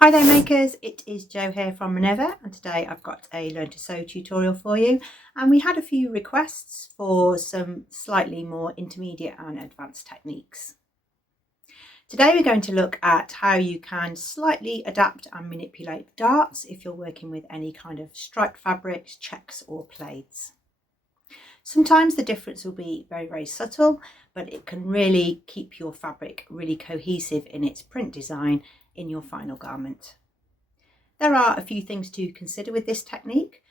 Hi there makers, it is Jo here from Minerva, and today I've got a Learn to Sew tutorial for you, and we had a few requests for some slightly more intermediate and advanced techniques. Today we're going to look at how you can slightly adapt and manipulate darts if you're working with any kind of striped fabrics, checks or plaids. Sometimes the difference will be very subtle, but it can really keep your fabric really cohesive in its print design in your final garment. There are a few things to consider with this technique.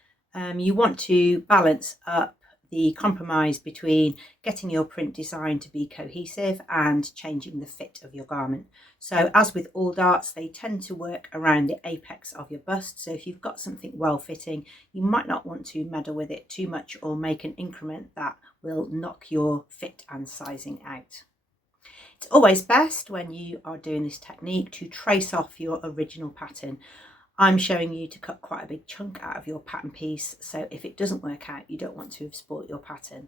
You want to balance up the compromise between getting your print design to be cohesive and changing the fit of your garment. So as with all darts, they tend to work around the apex of your bust. So if you've got something well fitting, you might not want to meddle with it too much or make an increment that will knock your fit and sizing out. It's always best when you are doing this technique to trace off your original pattern. I'm showing you to cut quite a big chunk out of your pattern piece, so if it doesn't work out, you don't want to have spoilt your pattern.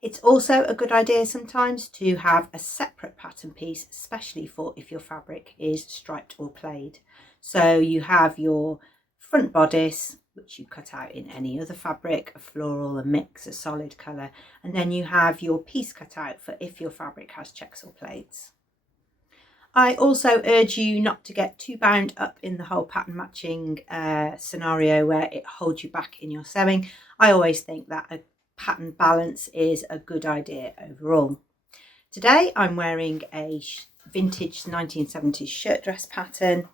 It's also a good idea sometimes to have a separate pattern piece, especially for if your fabric is striped or plaid. So you have your front bodice, which you cut out in any other fabric, a floral, a mix, a solid colour, and then you have your piece cut out for if your fabric has checks or plaids. I also urge you not to get too bound up in the whole pattern matching scenario where it holds you back in your sewing. I always think that a pattern balance is a good idea overall. Today I'm wearing a vintage 1970s shirt dress pattern.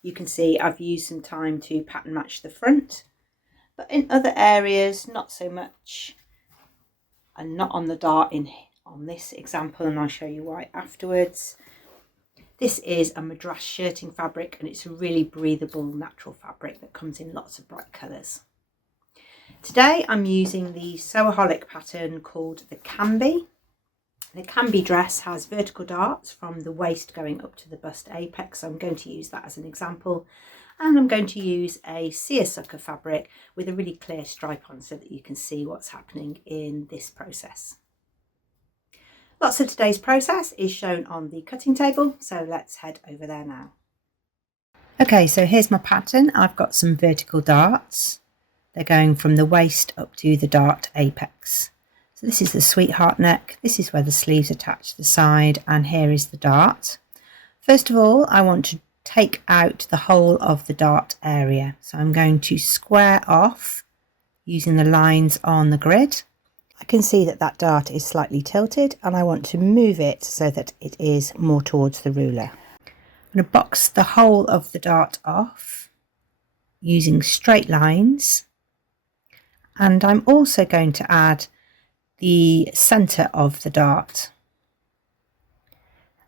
You can see I've used some time to pattern match the front, but in other areas not so much, and not on the dart on this example, and I'll show you why afterwards. This is a Madras shirting fabric, and it's a really breathable natural fabric that comes in lots of bright colours. Today I'm using the Sewaholic pattern called the Camby. The Camby dress has vertical darts from the waist going up to the bust apex, so I'm going to use that as an example. And I'm going to use a seersucker fabric with a really clear stripe on so that you can see what's happening in this process. Lots of today's process is shown on the cutting table, so let's head over there now. Okay, so here's my pattern. I've got some vertical darts. They're going from the waist up to the dart apex. So this is the sweetheart neck, this is where the sleeves attach to the side, and here is the dart. First of all, I want to take out the whole of the dart area. So I'm going to square off using the lines on the grid. I can see that that dart is slightly tilted, and I want to move it so that it is more towards the ruler. I'm going to box the whole of the dart off using straight lines, and I'm also going to add the centre of the dart.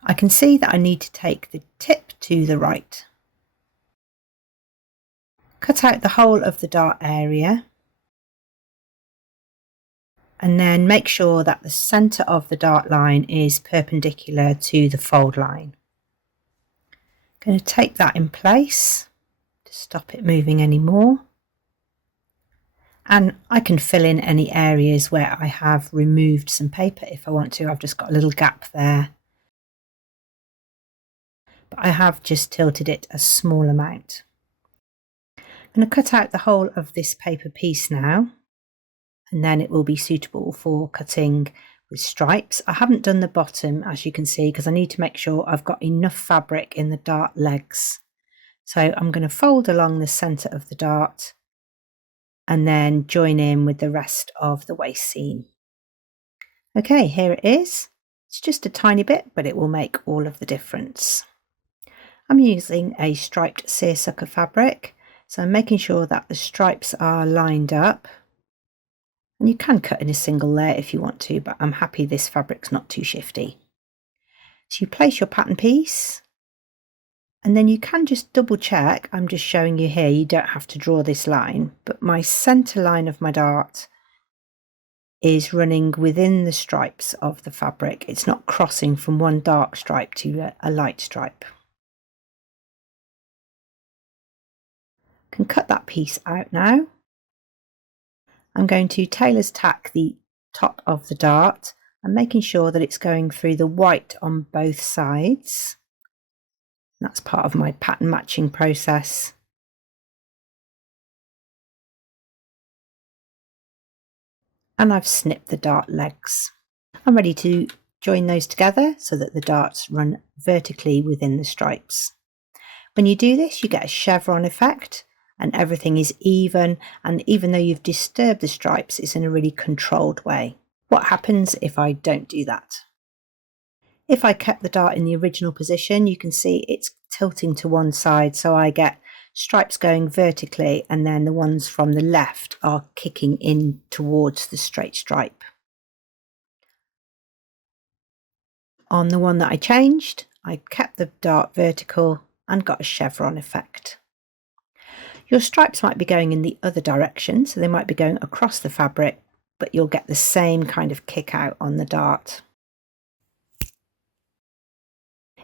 I can see that I need to take the tip to the right. Cut out the whole of the dart area, and then make sure that the centre of the dart line is perpendicular to the fold line. I'm going to take that in place to stop it moving anymore. And I can fill in any areas where I have removed some paper if I want to. I've just got a little gap there. But I have just tilted it a small amount. I'm going to cut out the whole of this paper piece now, and then it will be suitable for cutting with stripes. I haven't done the bottom, as you can see, because I need to make sure I've got enough fabric in the dart legs. So I'm going to fold along the centre of the dart and then join in with the rest of the waist seam. Okay, here it is. It's just a tiny bit, but it will make all of the difference. I'm using a striped seersucker fabric, so I'm making sure that the stripes are lined up. And you can cut in a single layer if you want to, but I'm happy this fabric's not too shifty. So you place your pattern piece, and then you can just double check. I'm just showing you here, you don't have to draw this line, but my centre line of my dart is running within the stripes of the fabric. It's not crossing from one dark stripe to a light stripe. I can cut that piece out now. I'm going to tailor's tack the top of the dart and making sure that it's going through the white on both sides. That's part of my pattern matching process. And I've snipped the dart legs. I'm ready to join those together so that the darts run vertically within the stripes. When you do this, you get a chevron effect and everything is even, and even though you've disturbed the stripes, it's in a really controlled way. What happens if I don't do that? If I kept the dart in the original position, you can see it's tilting to one side, so I get stripes going vertically and then the ones from the left are kicking in towards the straight stripe. On the one that I changed, I kept the dart vertical and got a chevron effect. Your stripes might be going in the other direction, so they might be going across the fabric, but you'll get the same kind of kick out on the dart.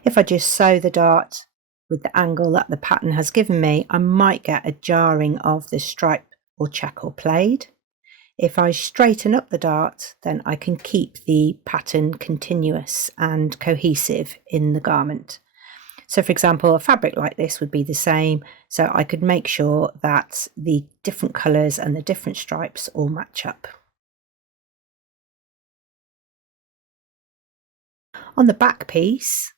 If I just sew the dart with the angle that the pattern has given me, I might get a jarring of the stripe or check or plaid. If I straighten up the dart, then I can keep the pattern continuous and cohesive in the garment. So for example, a fabric like this would be the same. So I could make sure that the different colours and the different stripes all match up. On the back piece,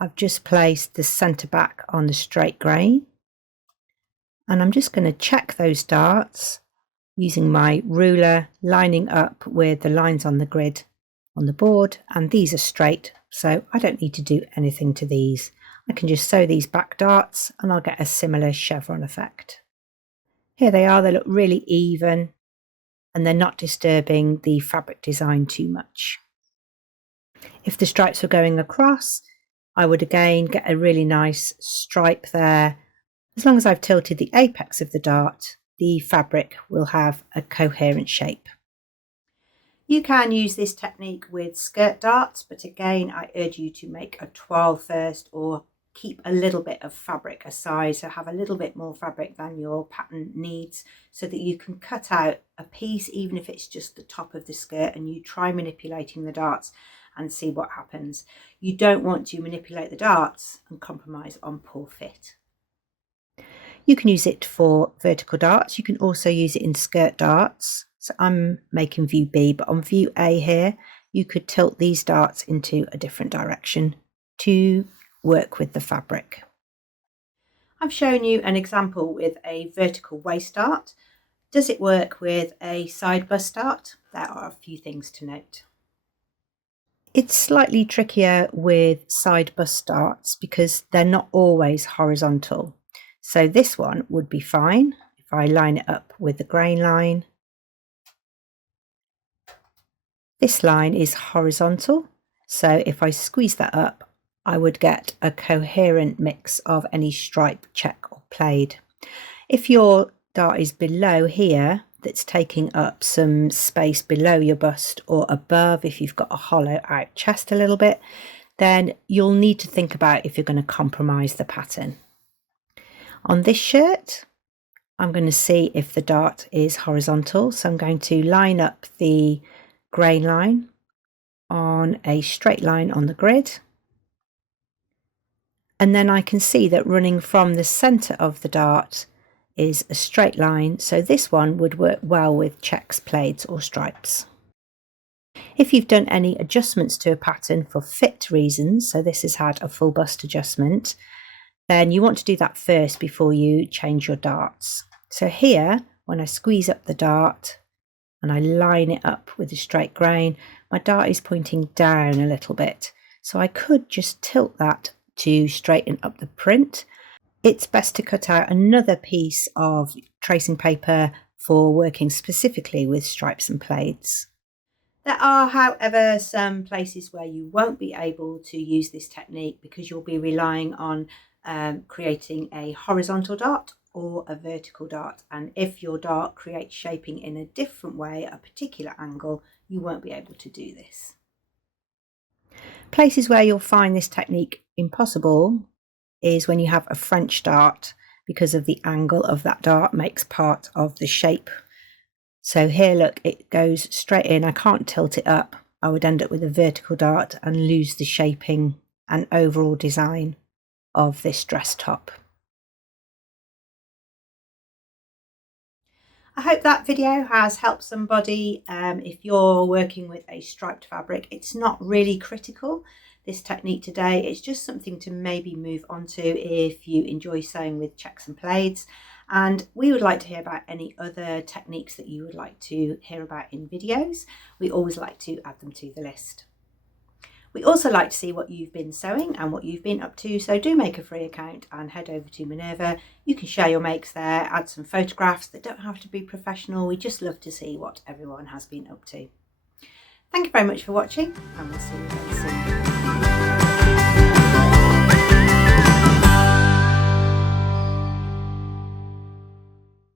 I've just placed the centre back on the straight grain. And I'm just going to check those darts using my ruler, lining up with the lines on the grid on the board, and these are straight, so I don't need to do anything to these. I can just sew these back darts and I'll get a similar chevron effect. Here they are, they look really even and they're not disturbing the fabric design too much. If the stripes were going across, I would again get a really nice stripe there. As long as I've tilted the apex of the dart, the fabric will have a coherent shape. You can use this technique with skirt darts, but again, I urge you to make a toile first or keep a little bit of fabric aside, so have a little bit more fabric than your pattern needs so that you can cut out a piece, even if it's just the top of the skirt, and you try manipulating the darts and see what happens. You don't want to manipulate the darts and compromise on poor fit. You can use it for vertical darts. You can also use it in skirt darts. So I'm making view B, but on view A here, you could tilt these darts into a different direction to work with the fabric. I've shown you an example with a vertical waist dart. Does it work with a side bust dart? There are a few things to note. It's slightly trickier with side bust darts because they're not always horizontal. So this one would be fine if I line it up with the grain line. This line is horizontal, so if I squeeze that up, I would get a coherent mix of any stripe, check or plaid. If your dart is below here, that's taking up some space below your bust or above, if you've got a hollow out chest a little bit, then you'll need to think about if you're going to compromise the pattern. On this shirt, I'm going to see if the dart is horizontal, so I'm going to line up the grain line on a straight line on the grid, and then I can see that running from the centre of the dart is a straight line, so this one would work well with checks, plaids or stripes. If you've done any adjustments to a pattern for fit reasons, so this has had a full bust adjustment, then you want to do that first before you change your darts. So here, when I squeeze up the dart and I line it up with a straight grain, my dart is pointing down a little bit. So I could just tilt that to straighten up the print. It's best to cut out another piece of tracing paper for working specifically with stripes and plaids. There are, however, some places where you won't be able to use this technique because you'll be relying on creating a horizontal dart or a vertical dart, and if your dart creates shaping in a different way, a particular angle, you won't be able to do this. Places where you'll find this technique impossible is when you have a French dart, because of the angle of that dart makes part of the shape. So here, look, it goes straight in. I can't tilt it up. I would end up with a vertical dart and lose the shaping and overall design. of this dress top. I hope that video has helped somebody. If you're working with a striped fabric, it's not really critical, this technique today. It's just something to maybe move on to if you enjoy sewing with checks and plaids. And we would like to hear about any other techniques that you would like to hear about in videos. We always like to add them to the list. We also like to see what you've been sewing and what you've been up to, so do make a free account and head over to Minerva. You can share your makes there, add some photographs that don't have to be professional. We just love to see what everyone has been up to. Thank you very much for watching, and we'll see you very soon.